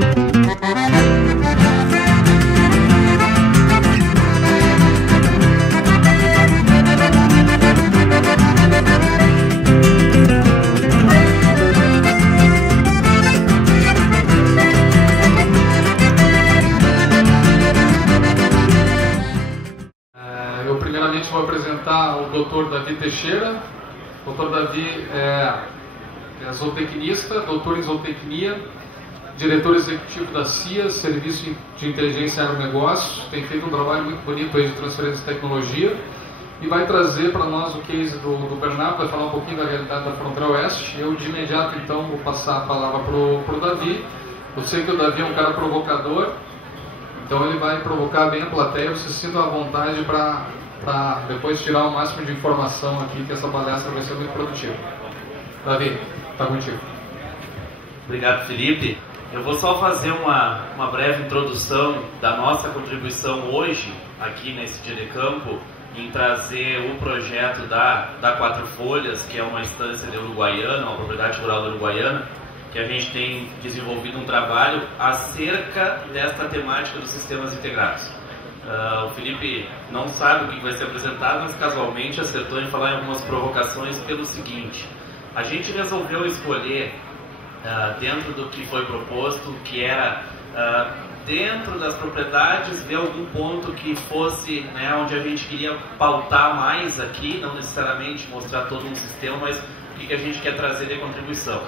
Eu primeiramente vou apresentar o Dr. Davi Teixeira. O Dr. Davi é zootecnista, doutor em zootecnia, diretor executivo da CIA, Serviço de Inteligência e Agronegócios. Tem feito um trabalho muito bonito aí de transferência de tecnologia e vai trazer para nós o case do Bernardo, vai falar um pouquinho da realidade da Fronteira Oeste. Eu de imediato então vou passar a palavra para o Davi. Eu sei que o Davi é um cara provocador, então ele vai provocar bem a plateia. Vocês se sintam à vontade para depois tirar o máximo de informação aqui, que essa palestra vai ser muito produtiva. Davi, está contigo. Obrigado, Felipe. Eu vou só fazer uma breve introdução da nossa contribuição hoje, aqui nesse dia de campo, em trazer o projeto da Quatro Folhas, que é uma instância de Uruguaiana, uma propriedade rural da Uruguaiana, que a gente tem desenvolvido um trabalho acerca desta temática dos sistemas integrados. O Felipe não sabe o que vai ser apresentado, mas casualmente acertou em falar em algumas provocações pelo seguinte: a gente resolveu escolher, dentro do que foi proposto, que era dentro das propriedades, ver algum ponto que fosse, né, onde a gente queria pautar mais aqui, não necessariamente mostrar todo um sistema, mas o que a gente quer trazer de contribuição.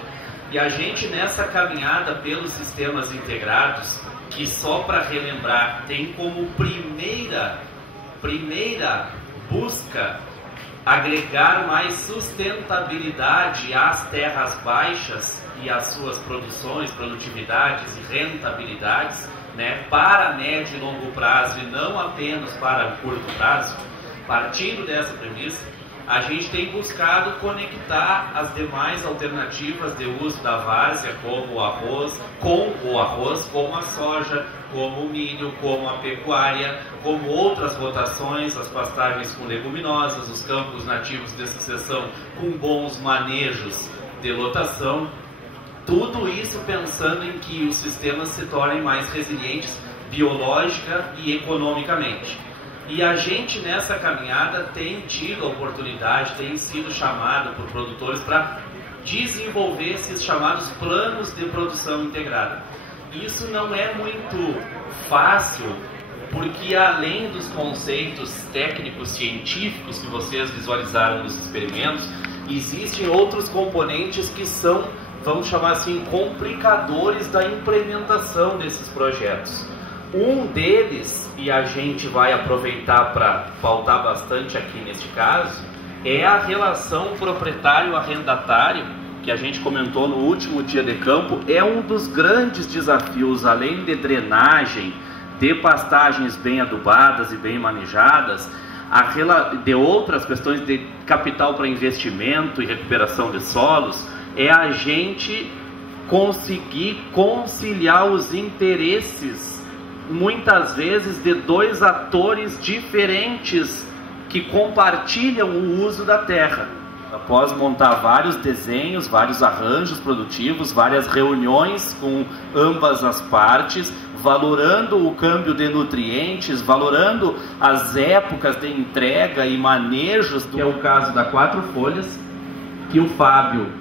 E a gente, nessa caminhada pelos sistemas integrados, que só para relembrar, tem como primeira busca agregar mais sustentabilidade às terras baixas e às suas produções, produtividades e rentabilidades, né, para médio e longo prazo e não apenas para curto prazo. Partindo dessa premissa, a gente tem buscado conectar as demais alternativas de uso da várzea, como o arroz, como a soja, como o milho, como a pecuária, como outras rotações, as pastagens com leguminosas, os campos nativos de sucessão com bons manejos de lotação. Tudo isso pensando em que os sistemas se tornem mais resilientes biológica e economicamente. E a gente nessa caminhada tem tido a oportunidade, tem sido chamado por produtores para desenvolver esses chamados planos de produção integrada. Isso não é muito fácil, porque além dos conceitos técnicos científicos que vocês visualizaram nos experimentos, existem outros componentes que são, vamos chamar assim, complicadores da implementação desses projetos. Um deles, e a gente vai aproveitar para pautar bastante aqui neste caso, é a relação proprietário-arrendatário, que a gente comentou no último dia de campo. É um dos grandes desafios, além de drenagem, de pastagens bem adubadas e bem manejadas, de outras questões de capital para investimento e recuperação de solos, é a gente conseguir conciliar os interesses, muitas vezes de dois atores diferentes que compartilham o uso da terra. Após montar vários desenhos, vários arranjos produtivos, várias reuniões com ambas as partes, valorando o câmbio de nutrientes, valorando as épocas de entrega e manejos, que é o caso da Quatro Folhas, que o Fábio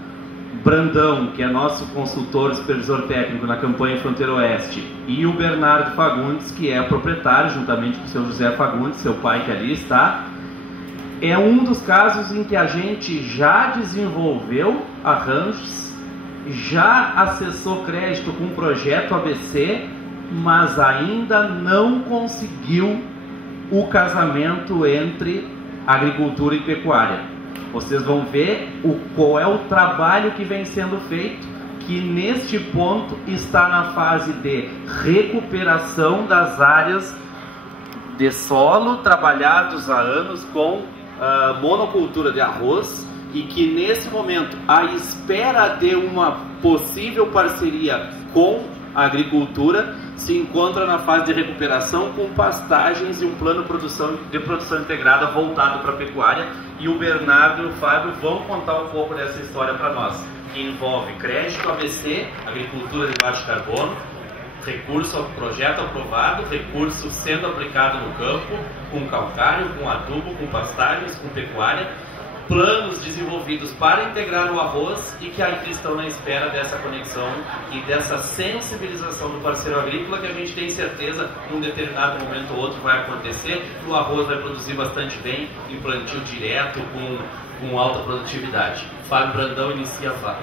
Brandão, que é nosso consultor, supervisor técnico na campanha Fronteira Oeste, e o Bernardo Fagundes, que é proprietário, juntamente com o seu José Fagundes, seu pai que ali está, é um dos casos em que a gente já desenvolveu arranjos, já acessou crédito com o projeto ABC, mas ainda não conseguiu o casamento entre agricultura e pecuária. Vocês vão ver qual é o trabalho que vem sendo feito, que neste ponto está na fase de recuperação das áreas de solo trabalhados há anos com monocultura de arroz, e que nesse momento, à espera de uma possível parceria com a agricultura, se encontra na fase de recuperação com pastagens e um plano de produção integrada voltado para a pecuária. E o Bernardo e o Fábio vão contar um pouco dessa história para nós, que envolve crédito ABC, agricultura de baixo carbono, Recurso, projeto aprovado, recurso sendo aplicado no campo, com calcário, com adubo, com pastagens, com pecuária, planos desenvolvidos para integrar o arroz e que ainda estão na espera dessa conexão e dessa sensibilização do parceiro agrícola, que a gente tem certeza, num determinado momento ou outro vai acontecer, o arroz vai produzir bastante bem em plantio direto, com alta produtividade. Fábio Brandão inicia a fala.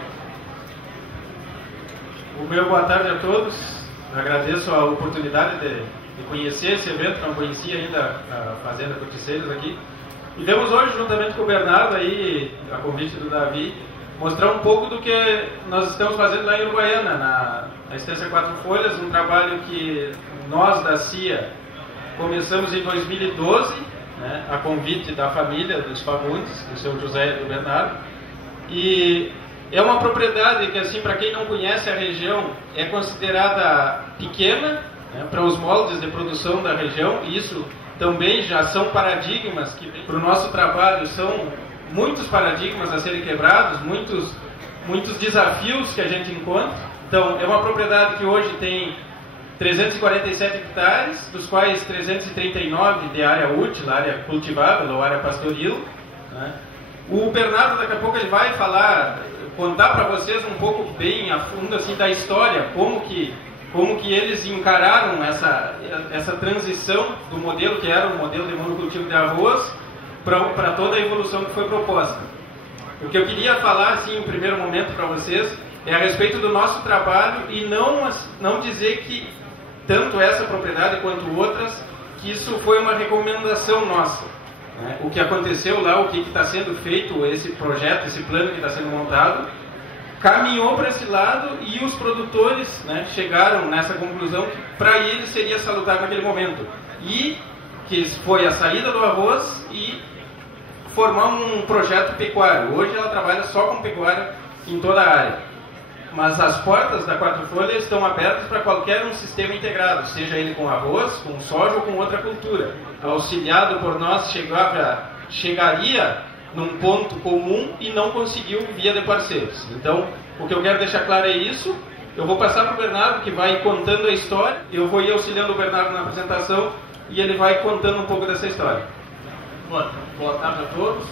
O meu boa tarde a todos. Agradeço a oportunidade de conhecer esse evento, não conhecia ainda a Fazenda Corticeiros aqui. E vamos hoje, juntamente com o Bernardo, aí, a convite do Davi, mostrar um pouco do que nós estamos fazendo lá em Uruguaiana, na Estância Quatro Folhas, um trabalho que nós da CIA começamos em 2012, né, a convite da família dos Fagundes, do seu José e do Bernardo. E é uma propriedade que, assim, para quem não conhece a região, é considerada pequena, né, para os moldes de produção da região, e isso também já são paradigmas que, para o nosso trabalho, são muitos paradigmas a serem quebrados, muitos desafios que a gente encontra. Então, é uma propriedade que hoje tem 347 hectares, dos quais 339 de área útil, área cultivável ou área pastoril, né? O Bernardo, daqui a pouco, ele vai contar para vocês um pouco bem a fundo assim, da história, como que eles encararam essa transição do modelo que era o modelo de monocultivo de arroz para toda a evolução que foi proposta. O que eu queria falar assim, em primeiro momento para vocês é a respeito do nosso trabalho e não dizer que tanto essa propriedade quanto outras, que isso foi uma recomendação nossa. O que aconteceu lá, o que está sendo feito, esse projeto, esse plano que está sendo montado, caminhou para esse lado e os produtores, né, chegaram nessa conclusão que para eles seria salutar naquele momento. E que foi a saída do arroz e formar um projeto pecuário. Hoje ela trabalha só com pecuária em toda a área. Mas as portas da Quatro Folhas estão abertas para qualquer um sistema integrado, seja ele com arroz, com soja ou com outra cultura. Auxiliado por nós, chegaria num ponto comum e não conseguiu via de parceiros. Então, o que eu quero deixar claro é isso. Eu vou passar para o Bernardo, que vai contando a história. Eu vou ir auxiliando o Bernardo na apresentação e ele vai contando um pouco dessa história. Boa tarde a todos.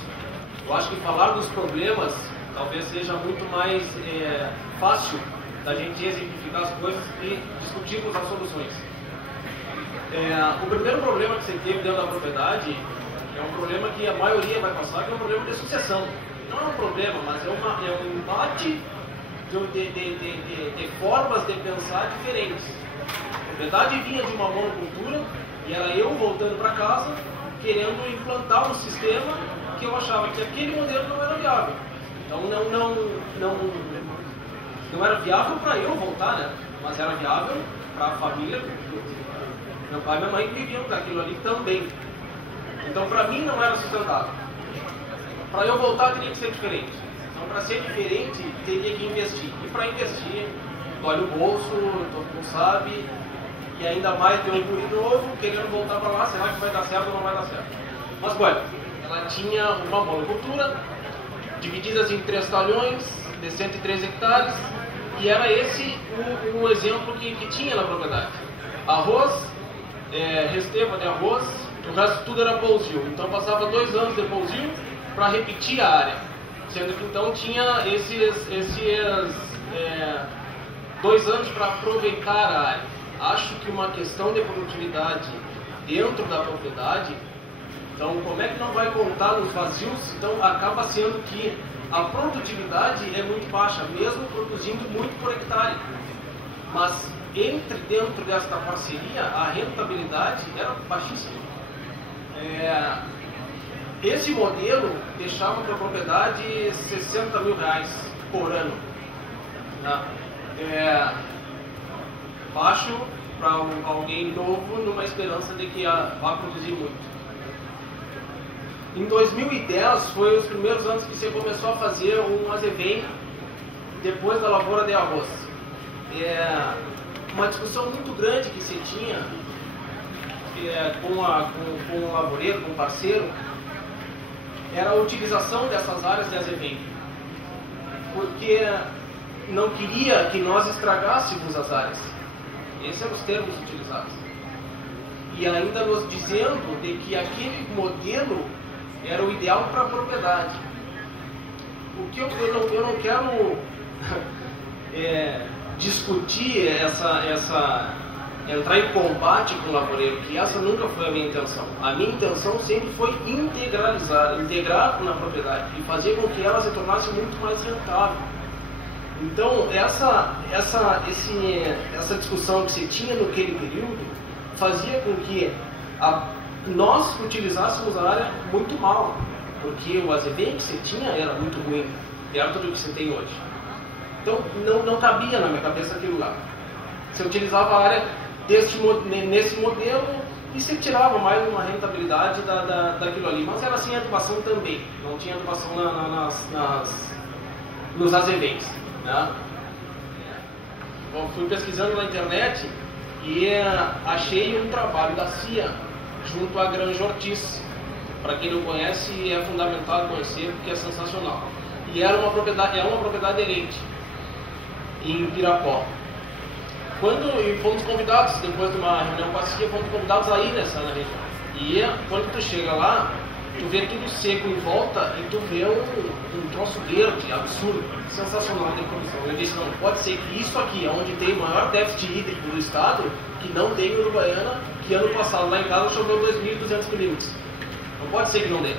Eu acho que falar dos problemas talvez seja muito mais fácil da gente exemplificar as coisas e discutirmos as soluções. O primeiro problema que você teve dentro da propriedade é um problema que a maioria vai passar, que é um problema de sucessão. Não é um problema, mas é um embate de formas de pensar diferentes. A propriedade vinha de uma monocultura e era eu voltando para casa querendo implantar um sistema que eu achava que aquele modelo não era viável. Então não era viável para eu voltar, né? Mas era viável para a família, meu pai e minha mãe que viviam daquilo ali também. Então para mim não era sustentável. Para eu voltar teria que ser diferente. Então para ser diferente teria que investir. E para investir, dói o bolso, todo mundo sabe, e ainda mais ter um guri novo, querendo voltar para lá, será que vai dar certo ou não vai dar certo? Mas olha, ela tinha uma monocultura, divididas em 3 talhões, de 103 hectares, e era esse o exemplo que tinha na propriedade. Arroz, resteva de arroz, o resto tudo era pousio. Então passava 2 anos de pousio para repetir a área, sendo que então tinha esses 2 anos para aproveitar a área. Acho que uma questão de produtividade dentro da propriedade, então como é que não vai contar nos vazios? Então acaba sendo que a produtividade é muito baixa, mesmo produzindo muito por hectare. Mas dentro desta parceria, a rentabilidade era baixíssima. Esse modelo deixava para a propriedade R$60 mil por ano. Baixo para alguém novo, numa esperança de que vá produzir muito. Em 2010 foi os primeiros anos que você começou a fazer um azevém depois da lavoura de arroz. Uma discussão muito grande que você tinha com o lavoureiro, com o parceiro, era a utilização dessas áreas de azevém, porque não queria que nós estragássemos as áreas. Esses eram os termos utilizados. E ainda nos dizendo de que aquele modelo era o ideal para a propriedade. O que eu não quero discutir entrar em combate com o lavoureiro, que essa nunca foi a minha intenção. A minha intenção sempre foi integrar na propriedade e fazer com que ela se tornasse muito mais rentável. Então, essa discussão que se tinha naquele período fazia com que nós utilizássemos a área muito mal, porque o azevém que se tinha era muito ruim, perto do que se tem hoje. Então, não cabia na minha cabeça aquilo lá. Você utilizava a área nesse modelo e se tirava mais uma rentabilidade daquilo ali. Mas era sem adubação também, não tinha adubação nos azevens, né? Bom, fui pesquisando na internet e achei um trabalho da CIA junto à Granja Ortiz. Para quem não conhece, é fundamental conhecer porque é sensacional. E é uma propriedade herente em Pirapó. Quando fomos convidados, depois de uma reunião com a CIA, fomos convidados a ir nessa região. E quando tu chega lá, tu vê tudo seco em volta e tu vê um troço verde, absurdo, sensacional de produção. Eu disse, não, pode ser que isso aqui, onde tem o maior déficit hídrico do estado, que não tem em Uruguaiana, que ano passado lá em casa choveu 2.200 milímetros. Não pode ser que não dê.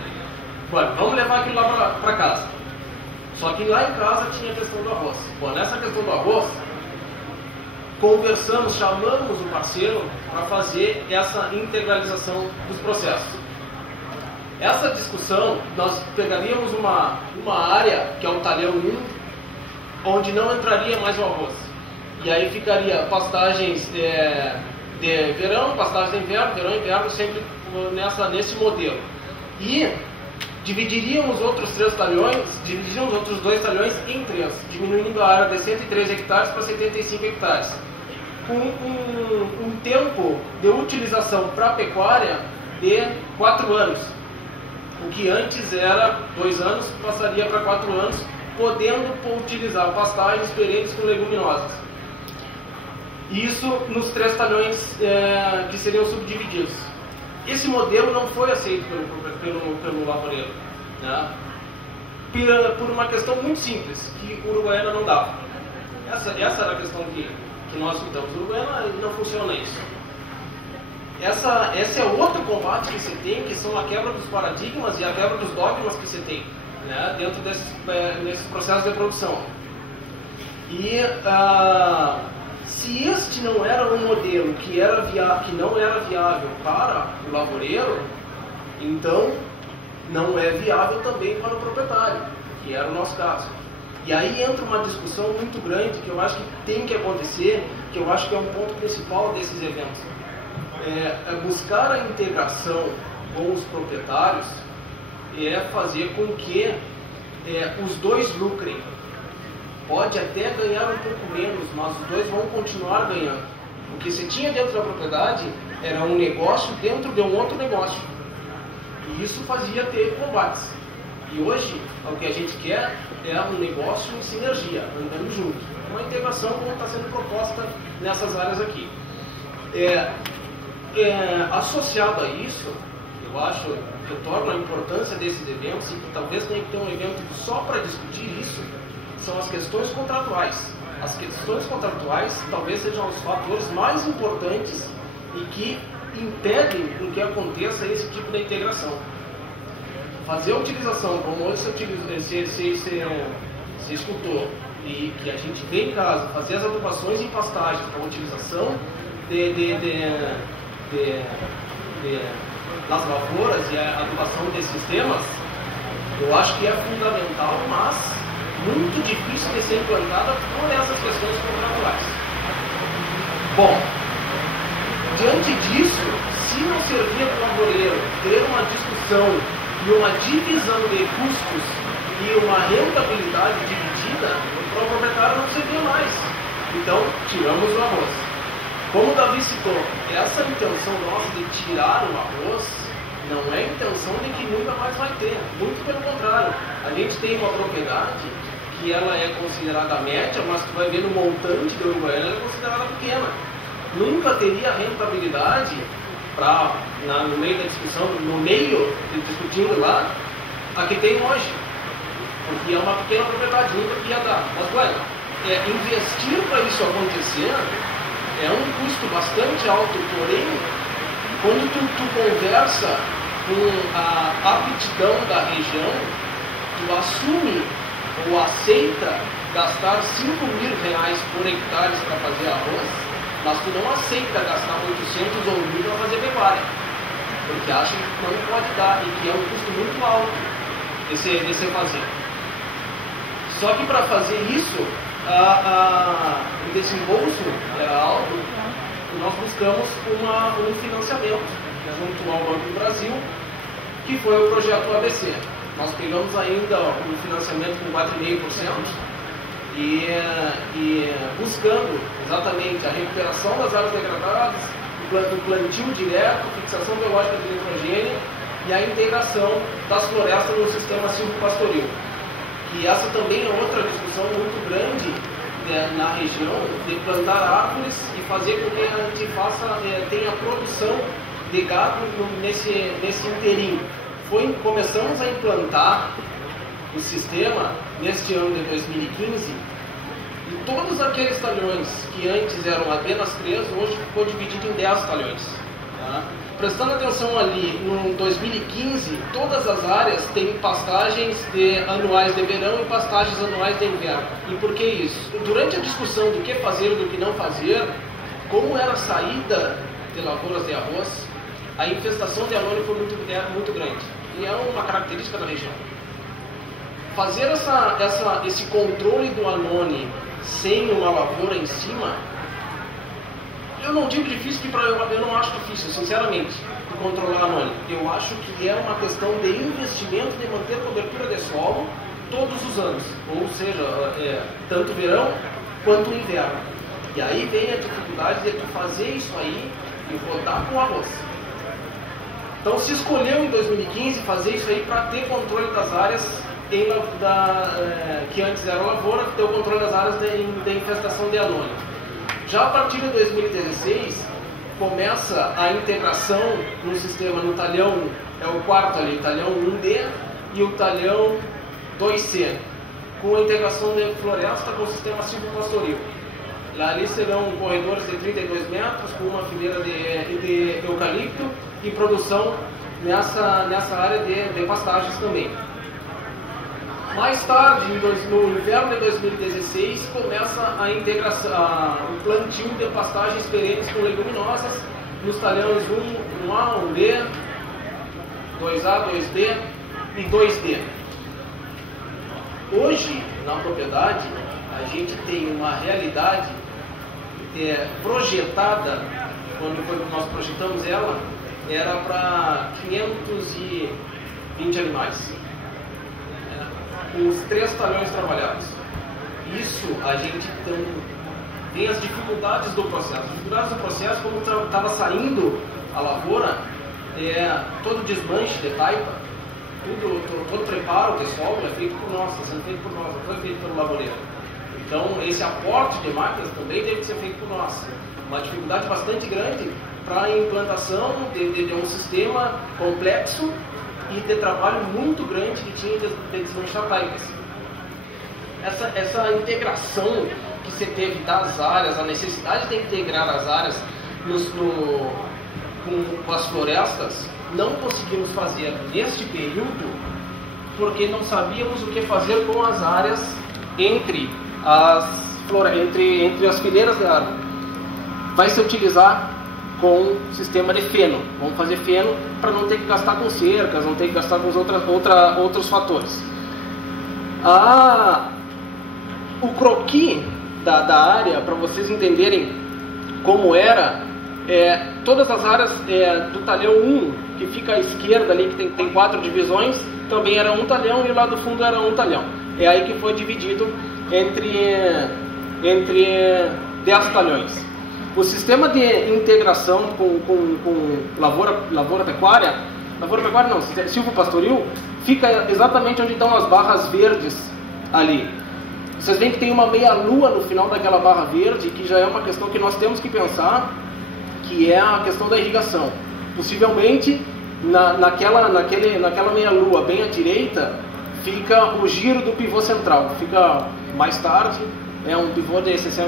Bom, vamos levar aquilo lá para casa. Só que lá em casa tinha a questão do arroz. Bom, nessa questão do arroz, conversamos, chamamos o parceiro para fazer essa integralização dos processos. Essa discussão, nós pegaríamos uma área, que é o talhão 1, onde não entraria mais o arroz. E aí ficaria pastagens de verão, pastagens de inverno, verão e inverno, sempre nesse modelo. E dividiríamos outros 2 talhões em 3, diminuindo a área de 103 hectares para 75 hectares. Com um tempo de utilização para a pecuária de 4 anos. O que antes era 2 anos, passaria para 4 anos, podendo utilizar pastagens perenes com leguminosas. Isso nos 3 talhões que seriam subdivididos. Esse modelo não foi aceito pelo lavoureiro, né? Por uma questão muito simples, que o Uruguaiana não dava. Essa era a questão que nós escutamos. O Uruguaiana não funciona isso. Esse é outro combate que se tem, que são a quebra dos paradigmas e a quebra dos dogmas que se tem, né, dentro desses processos de produção. E se este não era um modelo que não era viável para o lavoureiro, então não é viável também para o proprietário, que era o nosso caso. E aí entra uma discussão muito grande que eu acho que tem que acontecer, que eu acho que é um ponto principal desses eventos. É buscar a integração com os proprietários, fazer com que os dois lucrem. Pode até ganhar um pouco menos, mas os dois vão continuar ganhando. O que se tinha dentro da propriedade era um negócio dentro de um outro negócio. E isso fazia ter combates. E hoje, o que a gente quer é um negócio em sinergia, andando junto. Uma integração como está sendo proposta nessas áreas aqui. Associado a isso, eu acho que eu torno a importância desses eventos, e que talvez tenha que ter um evento só para discutir isso, são as questões contratuais. As questões contratuais talvez sejam os fatores mais importantes e que impedem com que aconteça esse tipo de integração. Fazer a utilização, como hoje se escutou, e que a gente vê em casa, fazer as adubações em pastagens para a utilização das lavouras e a adubação desses sistemas, eu acho que é fundamental, mas muito difícil de ser implantada por essas questões contratuais. Bom, diante disso, se não servia para o lavoureiro ter uma discussão e uma divisão de custos e uma rentabilidade dividida, para o proprietário não servia mais. Então, tiramos o arroz. Como o Davi citou, essa intenção nossa de tirar o arroz não é a intenção de que nunca mais vai ter. Muito pelo contrário. A gente tem uma propriedade que ela é considerada média, mas tu vai ver no montante do Uruguaiana, ela é considerada pequena. nunca teria rentabilidade para, no meio da discussão, no meio de discutindo lá, a que tem hoje. Porque é uma pequena propriedade, nunca ia dar. Mas, bueno, investir para isso acontecer é um custo bastante alto, porém, quando tu conversa com a aptidão da região, tu assume ou aceita gastar 5 mil reais por hectare para fazer arroz, mas tu não aceita gastar 800 ou 1.000 para fazer pecuária, porque acha que não pode dar e que é um custo muito alto esse fazer. Só que para fazer isso, o desembolso era algo que nós buscamos um financiamento junto ao Banco do Brasil, que foi o projeto ABC. Nós pegamos ainda um financiamento com 4,5% e buscando exatamente a recuperação das áreas degradadas, o plantio direto, fixação biológica de nitrogênio e a integração das florestas no sistema silvopastoril. E essa também é outra discussão muito grande na região, de plantar árvores e fazer com que a gente tenha produção de gado nesse inteirinho. Começamos a implantar o sistema neste ano de 2015 e todos aqueles talhões que antes eram apenas 3, hoje ficou dividido em 10 talhões. Tá? Prestando atenção ali, em 2015, todas as áreas têm pastagens anuais de verão e pastagens anuais de inverno. E por que isso? Durante a discussão do que fazer e do que não fazer, como era a saída de lavouras de arroz, a infestação de anônimo era muito grande. E é uma característica da região. Fazer esse controle do anônimo sem uma lavoura em cima, eu não digo difícil, porque eu não acho difícil, sinceramente, controlar anônimo. Eu acho que é uma questão de investimento de manter cobertura de solo todos os anos. Ou seja, tanto verão quanto inverno. E aí vem a dificuldade de tu fazer isso aí e rodar com arroz. Então se escolheu em 2015 fazer isso aí para ter controle das áreas que antes era lavoura, ter o controle das áreas de infestação de anônimo. Já a partir de 2016 começa a integração no sistema no talhão, é o quarto ali, talhão 1D e o talhão 2C, com a integração de floresta com o sistema silvopastoril. Lá ali serão corredores de 32 metros com uma fileira de eucalipto e produção nessa área de pastagens também. Mais tarde, no inverno de 2016, começa a integração, o plantio de pastagens perenes com leguminosas nos talhões 1A, 1B, 2A, 2B e 2D. Hoje, na propriedade, a gente tem uma realidade projetada, quando nós projetamos ela, era para 520 animais. Com os 3 talhões trabalhados. Isso a gente tem as dificuldades do processo. As dificuldades do processo, como estava saindo a lavoura, todo desmanche de taipa, todo preparo de solo é feito por nós, está sendo feito por nós, não foi feito pelo lavoureiro. Então esse aporte de máquinas também teve que ser feito por nós. Uma dificuldade bastante grande para a implantação de um sistema complexo e de trabalho muito grande que tinha de desmanchar taipas. Essa integração que se teve das áreas, a necessidade de integrar as áreas com as florestas, não conseguimos fazer neste período porque não sabíamos o que fazer com as áreas entre as fileiras de árvore. Vai se utilizar com sistema de feno. Vamos fazer feno para não ter que gastar com cercas, não ter que gastar com outros fatores. O croquis da área, para vocês entenderem como era, todas as áreas do talhão 1, que fica à esquerda ali, que tem 4 divisões, também era um talhão e o lado do fundo era um talhão. É aí que foi dividido entre 10 talhões. O sistema de integração com lavoura pecuária não, silvopastoril, fica exatamente onde estão as barras verdes ali. Vocês veem que tem uma meia-lua no final daquela barra verde, que já é uma questão que nós temos que pensar que é a questão da irrigação. Possivelmente, naquela meia-lua bem à direita, fica o giro do pivô central. Fica mais tarde, um pivô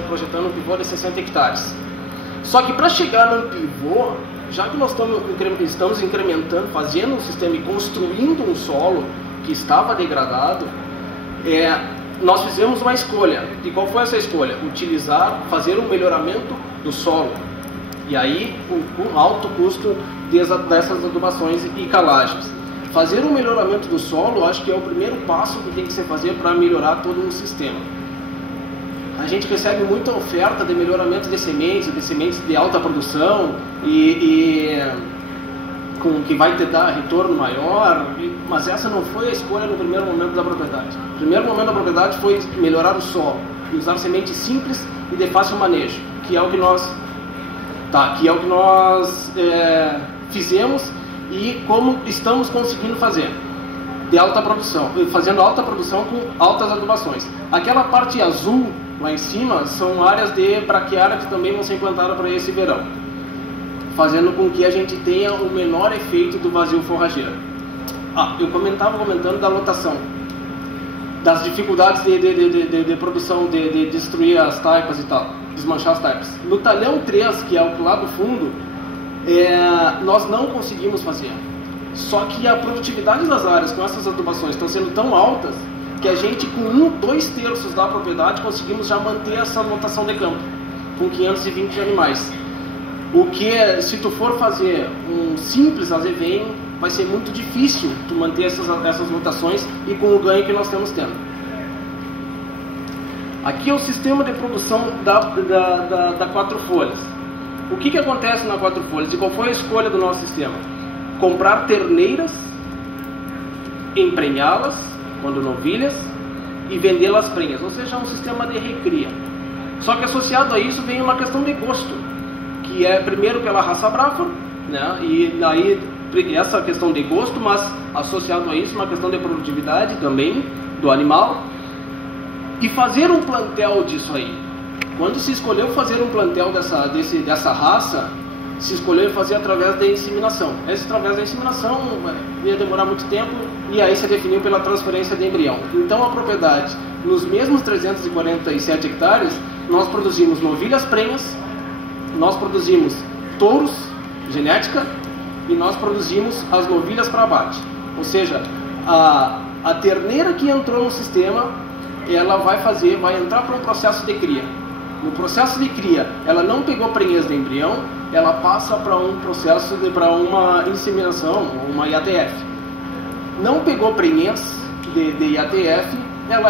projetando um pivô de 60 hectares. Só que para chegar no pivô, já que nós estamos incrementando, fazendo um sistema e construindo um solo que estava degradado, nós fizemos uma escolha. E qual foi essa escolha? Fazer um melhoramento do solo. E aí, com alto custo dessas adubações e calagens. Fazer um melhoramento do solo, acho que é o primeiro passo que tem que se fazer para melhorar todo um sistema. A gente recebe muita oferta de melhoramento de sementes de alta produção que vai te dar retorno maior, mas essa não foi a escolha no primeiro momento da propriedade. O primeiro momento da propriedade foi melhorar o solo e usar sementes simples e de fácil manejo, que é o que nós fizemos e como estamos conseguindo fazer, de alta produção, fazendo alta produção com altas adubações. Aquela parte azul lá em cima são áreas de braquiária que também vão ser implantadas para esse verão, fazendo com que a gente tenha o menor efeito do vazio forrageiro. Eu estava comentando da lotação, das dificuldades de produção, de destruir as taipas e tal, desmanchar as taipas. No talhão 3, que é o lá do fundo, nós não conseguimos fazer. Só que a produtividade das áreas com essas adubações estão sendo tão altas que a gente, com 2/3 da propriedade, conseguimos já manter essa lotação de campo, com 520 animais. O que, se tu for fazer um simples azevém, vai ser muito difícil tu manter essas lotações e com o ganho que nós estamos tendo. Aqui é o sistema de produção da 4 folhas. O que acontece na 4 folhas e qual foi a escolha do nosso sistema? Comprar terneiras, emprenhá-las, quando novilhas, e vendê-las prenhas, ou seja, um sistema de recria. Só que associado a isso vem uma questão de gosto, que é primeiro pela raça Brahman, né? E daí essa questão de gosto, mas associado a isso uma questão de produtividade também do animal, e fazer um plantel disso aí. Quando se escolheu fazer um plantel dessa raça, se escolheu fazer através da inseminação. Através da inseminação ia demorar muito tempo e aí se definiu pela transferência de embrião. Então a propriedade, nos mesmos 347 hectares, nós produzimos novilhas prenhas, nós produzimos touros, genética, e nós produzimos as novilhas para abate. Ou seja, a terneira que entrou no sistema, ela vai entrar para um processo de cria. No processo de cria, ela não pegou prenhez de embrião, ela passa para um processo para uma inseminação, uma IATF. Não pegou prenhez de IATF, ela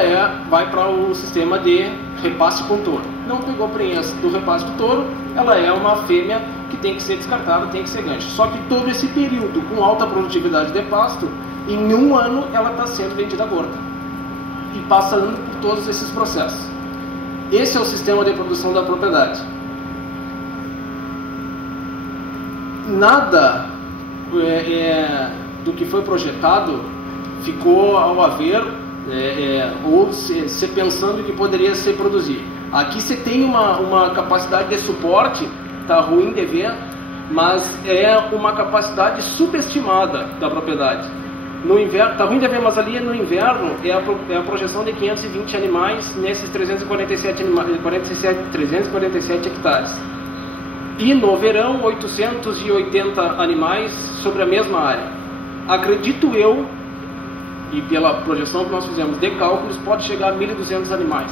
vai para o sistema de repasse com touro. Não pegou prenhez do repasse do touro, ela é uma fêmea que tem que ser descartada, tem que ser gancho. Só que todo esse período com alta produtividade de pasto, em 1 ano ela está sendo vendida gorda e passando por todos esses processos. Esse é o sistema de produção da propriedade. Nada do que foi projetado ficou ao haver ou se pensando que poderia se produzir. Aqui você tem uma capacidade de suporte, está ruim de ver, mas é uma capacidade subestimada da propriedade. No inverno, está ruim de ver, mas ali no inverno é a projeção de 520 animais nesses 347 hectares. E no verão, 880 animais sobre a mesma área. Acredito eu, e pela projeção que nós fizemos de cálculos, pode chegar a 1.200 animais.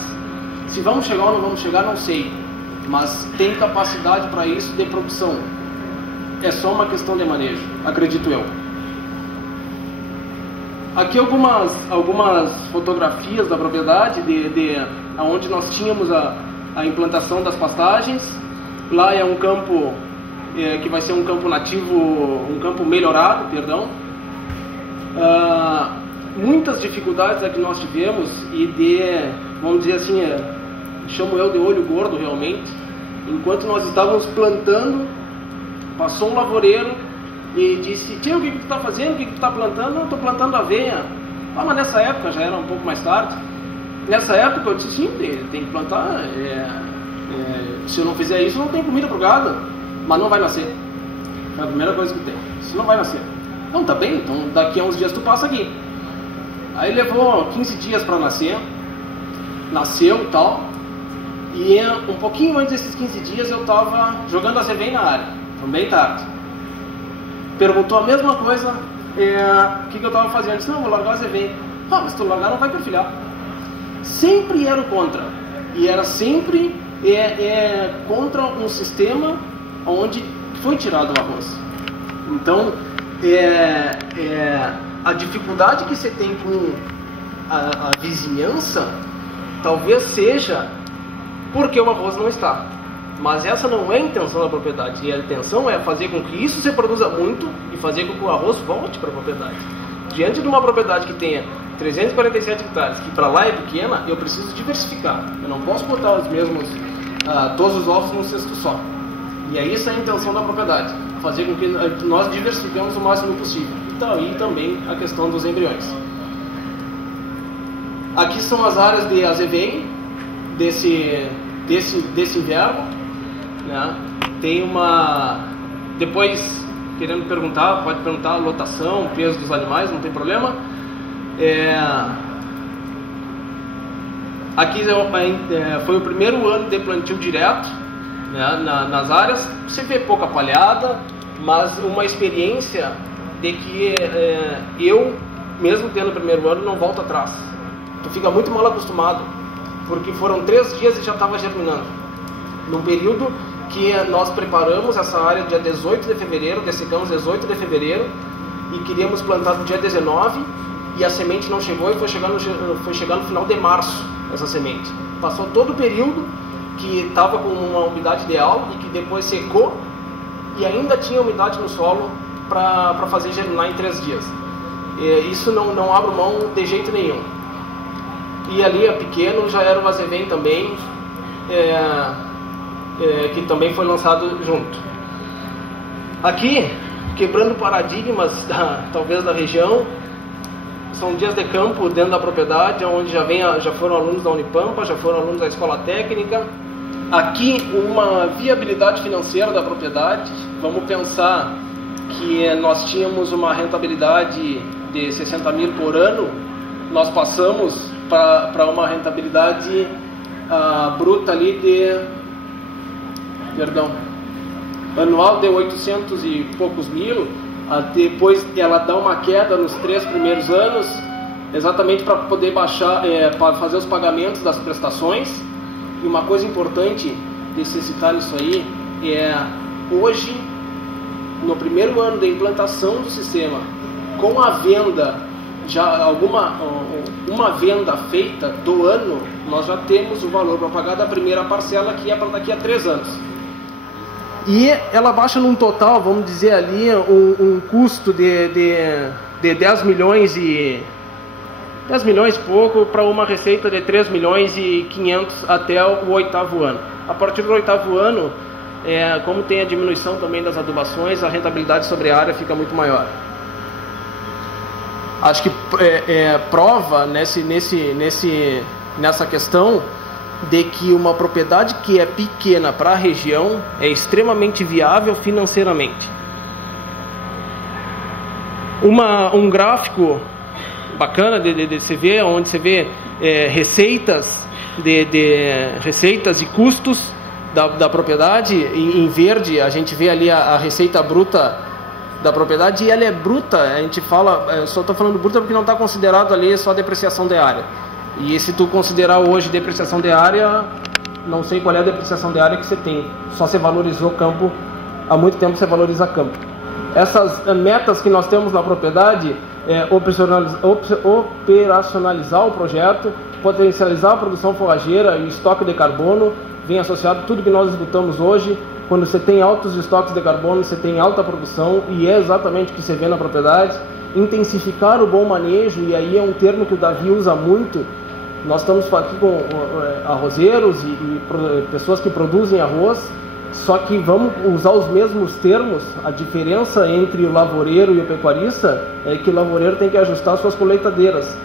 Se vamos chegar ou não vamos chegar, não sei. Mas tem capacidade para isso de produção. É só uma questão de manejo, acredito eu. Aqui algumas fotografias da propriedade, onde nós tínhamos a implantação das pastagens. Lá é um campo que vai ser um campo nativo, um campo melhorado, perdão. Muitas dificuldades que nós tivemos vamos dizer assim, chamo eu de olho gordo realmente. Enquanto nós estávamos plantando, passou um lavoureiro e disse: tio, o que tu está fazendo? O que tu está plantando? Eu estou plantando aveia. Mas nessa época, já era um pouco mais tarde, nessa época eu disse: sim, tem que plantar, se eu não fizer isso, não tem comida para o gado. mas não vai nascer. É a primeira coisa que tem. Isso não vai nascer. Não, tá bem, então daqui a uns dias tu passa aqui. Aí levou 15 dias para nascer, nasceu e tal, e um pouquinho antes desses 15 dias eu tava jogando azevém na área, também tarde. Perguntou a mesma coisa, o que eu tava fazendo? Eu disse, não, vou largar o azevém. Ah, mas se tu largar não vai perfilhar. Sempre era contra, e era sempre contra um sistema onde foi tirado o arroz. Então, a dificuldade que você tem com a vizinhança talvez seja porque o arroz não está. Mas essa não é a intenção da propriedade. E a intenção é fazer com que isso se produza muito e fazer com que o arroz volte para a propriedade. Diante de uma propriedade que tenha 347 hectares, que para lá é pequena, eu preciso diversificar. Eu não posso botar os mesmos, todos os ovos num cesto só. E aí essa é a intenção da propriedade, fazer com que nós diversificamos o máximo possível. Então, e também a questão dos embriões. Aqui são as áreas de azevém desse inverno, né? Tem uma... Depois, querendo perguntar, pode perguntar a lotação, peso dos animais, não tem problema. Aqui foi o primeiro ano de plantio direto, né, nas áreas. Você vê pouca palhada, mas uma experiência de que eu, mesmo tendo o primeiro ano, não volto atrás. Tu fica muito mal acostumado, porque foram 3 dias e já estava germinando. Num período que nós preparamos essa área dia 18 de fevereiro, dessecamos 18 de fevereiro e queríamos plantar no dia 19 e a semente não chegou e foi chegar no final de março essa semente. Passou todo o período que estava com uma umidade ideal e que depois secou e ainda tinha umidade no solo para fazer germinar em 3 dias. Isso não abro mão de jeito nenhum. E ali, pequeno, já era o azevém também, que também foi lançado junto. Aqui, quebrando paradigmas talvez da região, são dias de campo dentro da propriedade, onde já foram alunos da Unipampa, já foram alunos da Escola Técnica. Aqui, uma viabilidade financeira da propriedade. Vamos pensar que nós tínhamos uma rentabilidade de 60 mil por ano, nós passamos para uma rentabilidade bruta ali anual de 800 e poucos mil. Depois ela dá uma queda nos 3 primeiros anos, exatamente para poder baixar, para fazer os pagamentos das prestações. E uma coisa importante de se citar isso aí hoje, no primeiro ano de implantação do sistema, com a venda, uma venda feita do ano, nós já temos o valor para pagar da primeira parcela, que é para daqui a 3 anos. E ela baixa num total, vamos dizer ali, um custo de 10 milhões e pouco para uma receita de 3 milhões e 500 até o 8º ano. A partir do 8º ano, como tem a diminuição também das adubações, a rentabilidade sobre a área fica muito maior. Acho que prova nessa questão de que uma propriedade que é pequena para a região é extremamente viável financeiramente. Um gráfico bacana de se ver, onde você vê receitas receitas e custos da propriedade. Em verde a gente vê ali a receita bruta da propriedade, e ela é bruta. A gente fala, só estou falando bruta porque não está considerado ali só a depreciação de área. E se tu considerar hoje depreciação de área, não sei qual é a depreciação de área que você tem. Só você valorizou campo, há muito tempo você valoriza campo. Essas metas que nós temos na propriedade operacionalizar o projeto, potencializar a produção forrageira e o estoque de carbono, vem associado tudo que nós escutamos hoje. Quando você tem altos estoques de carbono, você tem alta produção, e é exatamente o que você vê na propriedade. Intensificar o bom manejo, e aí é um termo que o Davi usa muito. Nós estamos aqui com arrozeiros e pessoas que produzem arroz, só que vamos usar os mesmos termos. A diferença entre o lavoureiro e o pecuarista é que o lavoureiro tem que ajustar suas colheitadeiras,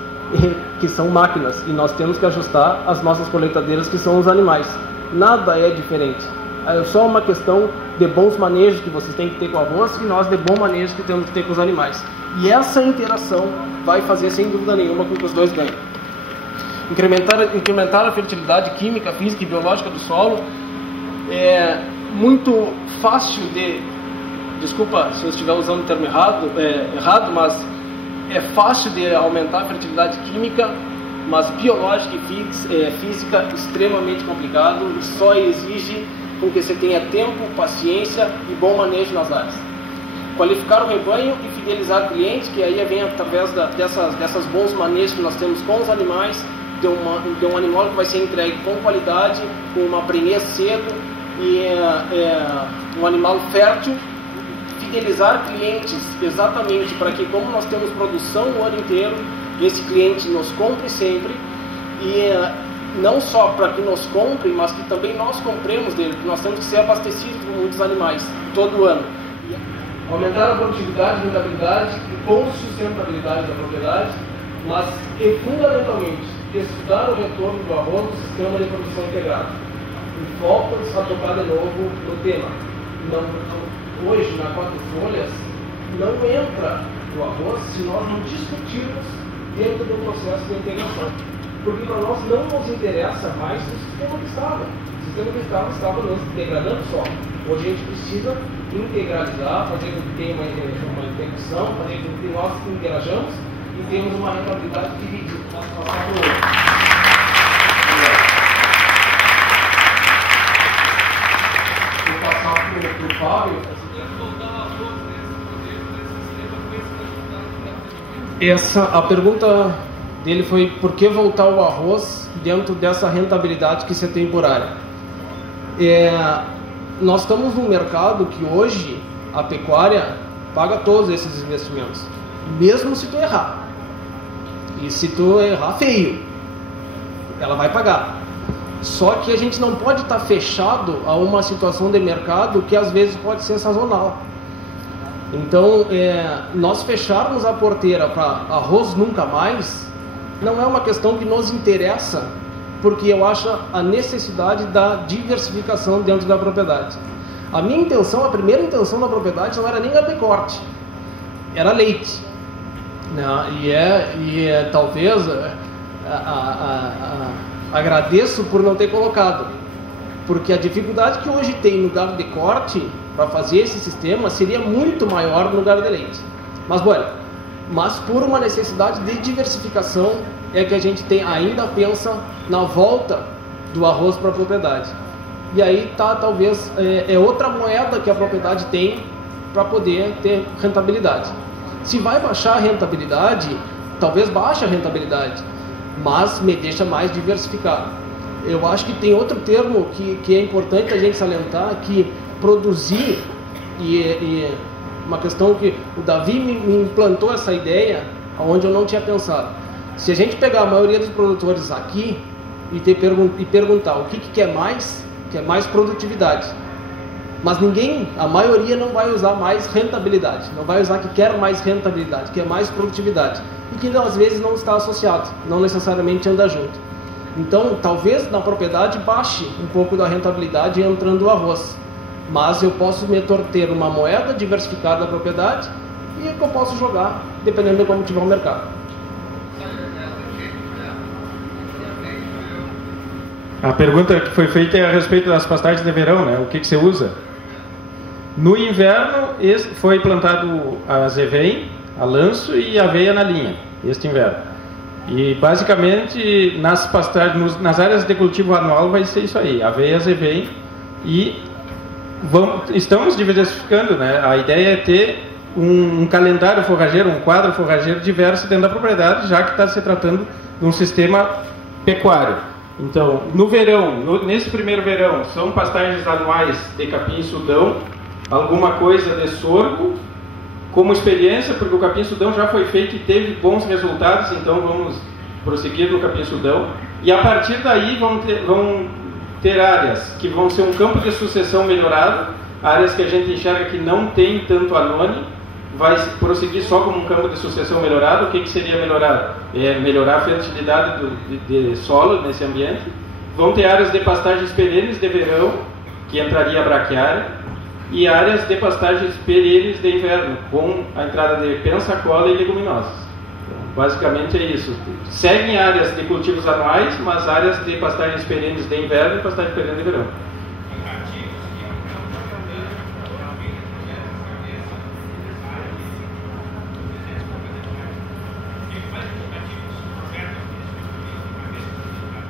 que são máquinas, e nós temos que ajustar as nossas colheitadeiras, que são os animais. Nada é diferente. É só uma questão de bons manejos que vocês têm que ter com o arroz e nós de bom manejo que temos que ter com os animais. E essa interação vai fazer, sem dúvida nenhuma, com que os dois ganhem. Incrementar a fertilidade química, física e biológica do solo é muito fácil de... Desculpa se eu estiver usando o termo errado, mas é fácil de aumentar a fertilidade química, mas biológica e física extremamente complicado e só exige com que você tenha tempo, paciência e bom manejo nas áreas. Qualificar o rebanho e fidelizar clientes, que aí vem através dessas bons manejos que nós temos com os animais, de um animal que vai ser entregue com qualidade, com uma prenhez cedo e um animal fértil. Fidelizar clientes exatamente para que, como nós temos produção o ano inteiro, esse cliente nos compre sempre e não só para que nos compre, mas que também nós compremos dele, porque nós temos que ser abastecidos com muitos animais todo ano. Aumentar a produtividade, rentabilidade e com sustentabilidade da propriedade, mas e fundamentalmente estudar o retorno do arroz no sistema de produção integrado. E voltamos a tocar de novo no tema. Hoje, na 4 folhas, não entra o arroz se nós não discutirmos dentro do processo de integração. Porque para nós não nos interessa mais o sistema que estava. O sistema que estava nos degradando só. Hoje a gente precisa integralizar, fazer com que tenha uma integração, fazer com que nós interajamos e temos uma rentabilidade dividida. Vou passar para o Fábio. A pergunta dele foi por que voltar o arroz dentro dessa rentabilidade que você tem por área. Nós estamos num mercado que hoje a pecuária paga todos esses investimentos, mesmo se tu errar. E se tu errar feio, ela vai pagar. Só que a gente não pode estar fechado a uma situação de mercado que às vezes pode ser sazonal. Então, nós fecharmos a porteira para arroz nunca mais, não é uma questão que nos interessa, porque eu acho a necessidade da diversificação dentro da propriedade. A minha intenção, a primeira intenção da propriedade não era nem a corte, era leite. Né? Talvez agradeço por não ter colocado, porque a dificuldade que hoje tem no gado de corte para fazer esse sistema seria muito maior no gado de leite. Mas por uma necessidade de diversificação é que a gente ainda pensa na volta do arroz para a propriedade. E aí talvez é outra moeda que a propriedade tem para poder ter rentabilidade. Se vai baixar a rentabilidade, talvez baixe a rentabilidade, mas me deixa mais diversificado. Eu acho que tem outro termo que é importante a gente salientar, que produzir, e uma questão que o Davi me implantou essa ideia, onde eu não tinha pensado. Se a gente pegar a maioria dos produtores aqui e perguntar o que quer mais produtividade. Mas a maioria não vai usar mais rentabilidade, não vai usar que quer mais rentabilidade, quer mais produtividade, e que às vezes não está associado, não necessariamente anda junto. Então, talvez na propriedade baixe um pouco da rentabilidade entrando o arroz, mas eu posso ter uma moeda diversificada da propriedade e que eu posso jogar, dependendo de como tiver o mercado. A pergunta que foi feita é a respeito das pastagens de verão, né? O que você usa? No inverno foi plantado a azevém, a lanço e aveia na linha, este inverno. E basicamente nas pastagens, nas áreas de cultivo anual vai ser isso aí, aveia, azevém, e estamos diversificando, né? A ideia é ter um calendário forrageiro, um quadro forrageiro diverso dentro da propriedade, já que está se tratando de um sistema pecuário. Então, no verão, nesse primeiro verão, são pastagens anuais de capim-sudão, alguma coisa de sorgo, como experiência, porque o capim-sudão já foi feito e teve bons resultados, então vamos prosseguir no capim-sudão. E a partir daí vão ter áreas que vão ser um campo de sucessão melhorado, áreas que a gente enxerga que não tem tanto anone, vai prosseguir só como um campo de sucessão melhorado. O que seria melhorar? É melhorar a fertilidade de solo nesse ambiente. Vão ter áreas de pastagens perenes de verão, que entraria a braquiária, e áreas de pastagens perenes de inverno, com a entrada de pensacola e leguminosas. Então, basicamente é isso. Seguem áreas de cultivos anuais, mas áreas de pastagens perenes de inverno e pastagens perenes de verão.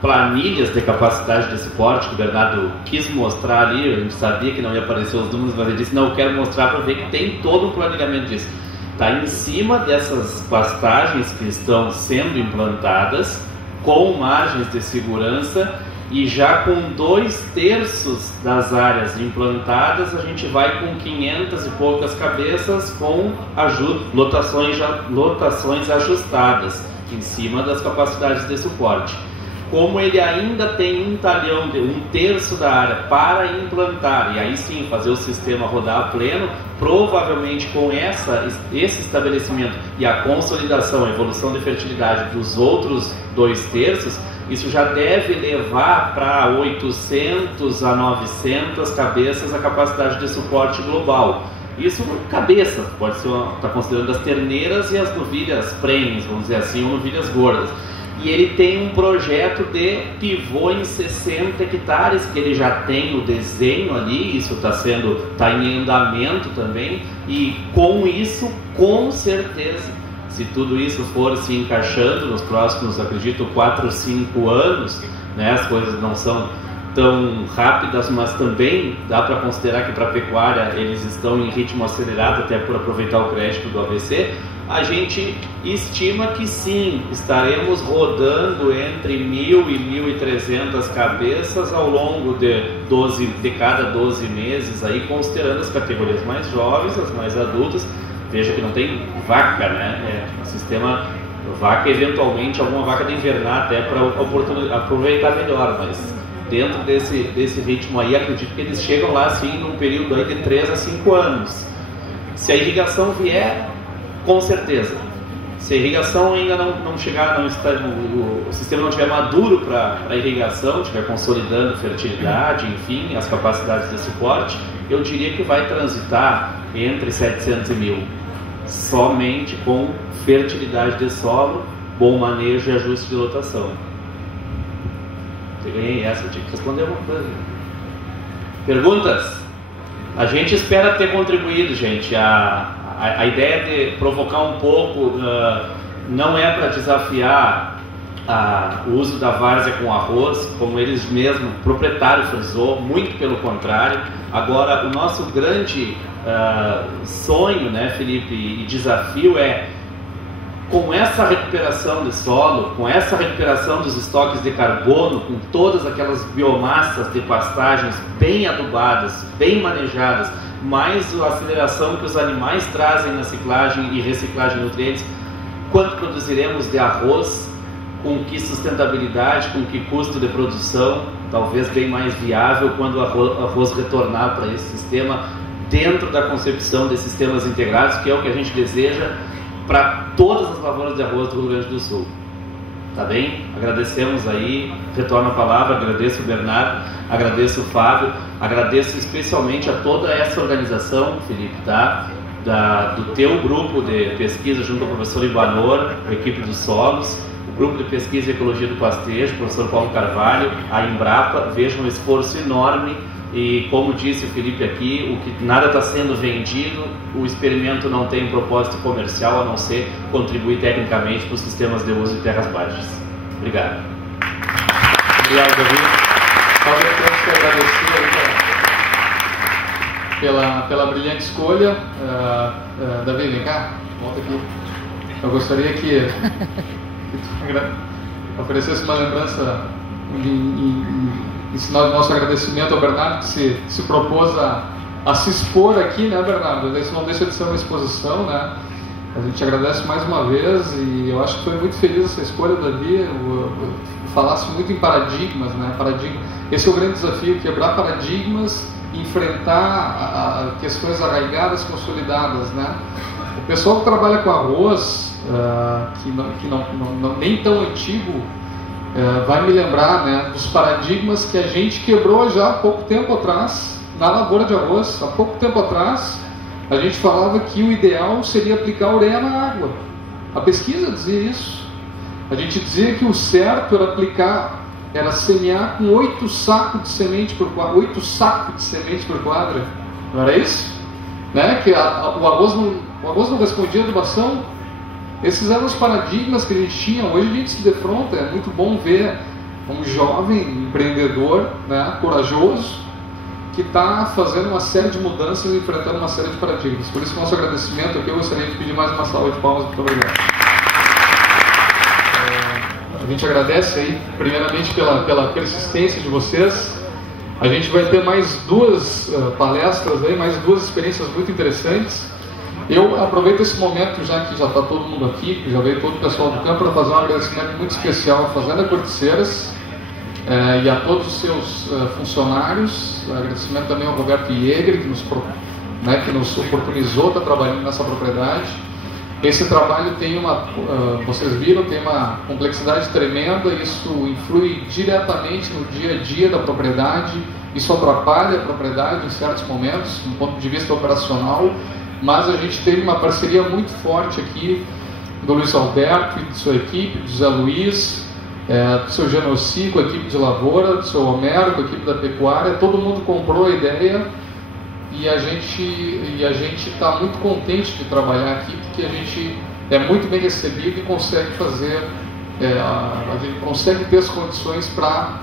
Planilhas de capacidade de suporte que o Bernardo quis mostrar ali, a gente sabia que não ia aparecer os números, mas ele disse, não, eu quero mostrar para ver que tem todo um planejamento disso. Está em cima dessas pastagens que estão sendo implantadas, com margens de segurança, e já com 2/3 das áreas implantadas, a gente vai com 500 e poucas cabeças com lotações ajustadas, em cima das capacidades de suporte. Como ele ainda tem um talhão de 1/3 da área para implantar, e aí sim fazer o sistema rodar a pleno, provavelmente com esse estabelecimento e a consolidação, a evolução de fertilidade dos outros 2/3, isso já deve levar para 800 a 900 cabeças a capacidade de suporte global. Isso cabeça, pode ser, está considerando as terneiras e as novilhas prenhes, vamos dizer assim, ou novilhas gordas. E ele tem um projeto de pivô em 60 hectares, que ele já tem o desenho ali, isso está em andamento também, e com isso, com certeza, se tudo isso for se encaixando nos próximos, acredito, 4 ou 5 anos, né, as coisas não são tão rápidas, mas também dá para considerar que para a pecuária eles estão em ritmo acelerado, até por aproveitar o crédito do ABC, a gente estima que sim, estaremos rodando entre 1.000 e 1.300 cabeças ao longo de cada 12 meses, aí, considerando as categorias mais jovens, as mais adultas. Veja que não tem vaca, né? É um sistema vaca, eventualmente alguma vaca de invernar até para aproveitar melhor, mas dentro desse ritmo aí, acredito que eles chegam lá assim num período aí de 3 a 5 anos. Se a irrigação vier, com certeza. Se a irrigação ainda não chegar, o sistema não estiver maduro para a irrigação, estiver consolidando fertilidade, enfim, as capacidades de suporte, eu diria que vai transitar entre 700 e 1.000, somente com fertilidade de solo, bom manejo e ajuste de lotação. Eu ganhei essa, eu tinha que responder alguma coisa. Perguntas? A gente espera ter contribuído, gente. A ideia de provocar um pouco não é para desafiar o uso da várzea com arroz, como eles mesmos, o proprietário frisou, muito pelo contrário. Agora, o nosso grande sonho, né, Felipe, e desafio é, com essa recuperação de solo, com essa recuperação dos estoques de carbono, com todas aquelas biomassas de pastagens bem adubadas, bem manejadas, mais a aceleração que os animais trazem na ciclagem e reciclagem de nutrientes, quanto produziremos de arroz, com que sustentabilidade, com que custo de produção, talvez bem mais viável quando o arroz retornar para esse sistema, dentro da concepção de sistemas integrados, que é o que a gente deseja para todas as lavouras de arroz do Rio Grande do Sul. Tá bem? Agradecemos aí, retorno a palavra, agradeço o Bernardo, agradeço o Fábio, agradeço especialmente a toda essa organização, Felipe, tá? Do teu grupo de pesquisa junto ao professor Ivanor, a equipe dos solos, o grupo de pesquisa e ecologia do pastejo, o professor Paulo Carvalho, a Embrapa. Vejam um esforço enorme. E como disse o Felipe aqui, o que nada está sendo vendido, o experimento não tem propósito comercial a não ser contribuir tecnicamente para os sistemas de uso de terras baixas. Obrigado. Obrigado, Davi. Só temos que agradecer pela brilhante escolha. Davi, vem cá, volta aqui. Eu gostaria que tu oferecesse uma lembrança em sinal de nosso agradecimento ao Bernardo, que se propôs a se expor aqui, né, Bernardo? Isso não deixa de ser uma exposição, né? A gente agradece mais uma vez e eu acho que foi muito feliz essa escolha, Davi. Falasse muito em paradigmas, né? Esse é o grande desafio, quebrar paradigmas, enfrentar questões arraigadas, consolidadas, né? O pessoal que trabalha com arroz, que não nem tão antigo, vai me lembrar, né, dos paradigmas que a gente quebrou já há pouco tempo atrás, na lavoura de arroz. Há pouco tempo atrás, a gente falava que o ideal seria aplicar ureia na água. A pesquisa dizia isso. A gente dizia que o certo era semear com 8 sacos de semente por quadra. 8 sacos de semente por quadra. Não era isso? Né? Que o arroz não respondia a adubação. Esses eram os paradigmas que a gente tinha. Hoje a gente se defronta. É muito bom ver um jovem empreendedor, né, corajoso, que está fazendo uma série de mudanças e enfrentando uma série de paradigmas. Por isso, nosso agradecimento aqui. Eu gostaria de pedir mais uma salva de palmas. Muito obrigado. A gente agradece aí, primeiramente, pela persistência de vocês. A gente vai ter mais 2 palestras aí, mais 2 experiências muito interessantes. Eu aproveito esse momento, já que já está todo mundo aqui, que já veio todo o pessoal do campo, para fazer um agradecimento muito especial à Fazenda Corticeiras e a todos os seus funcionários. Agradecimento também ao Roberto Jäger, que nos oportunizou estar trabalhando nessa propriedade. Esse trabalho tem vocês viram, tem uma complexidade tremenda. Isso influi diretamente no dia a dia da propriedade. Isso atrapalha a propriedade em certos momentos, do ponto de vista operacional. Mas a gente teve uma parceria muito forte aqui do Luiz Alberto e de sua equipe, do Zé Luiz, do seu Genoci, com a equipe de lavoura, do seu Homero, com a equipe da pecuária. Todo mundo comprou a ideia e a gente está muito contente de trabalhar aqui, porque a gente é muito bem recebido e consegue fazer, a gente consegue ter as condições para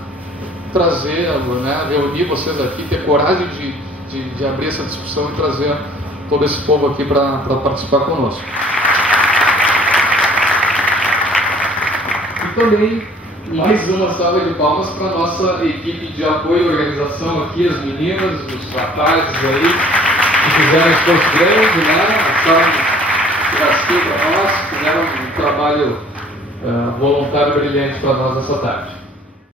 trazer, né, reunir vocês aqui, ter coragem de abrir essa discussão e trazer todo esse povo aqui para participar conosco. E também mais uma salva de palmas para a nossa equipe de apoio e organização aqui, as meninas, os rapazes aí, que fizeram esforço grande, né? Passaram para nós, fizeram um trabalho voluntário brilhante para nós essa tarde.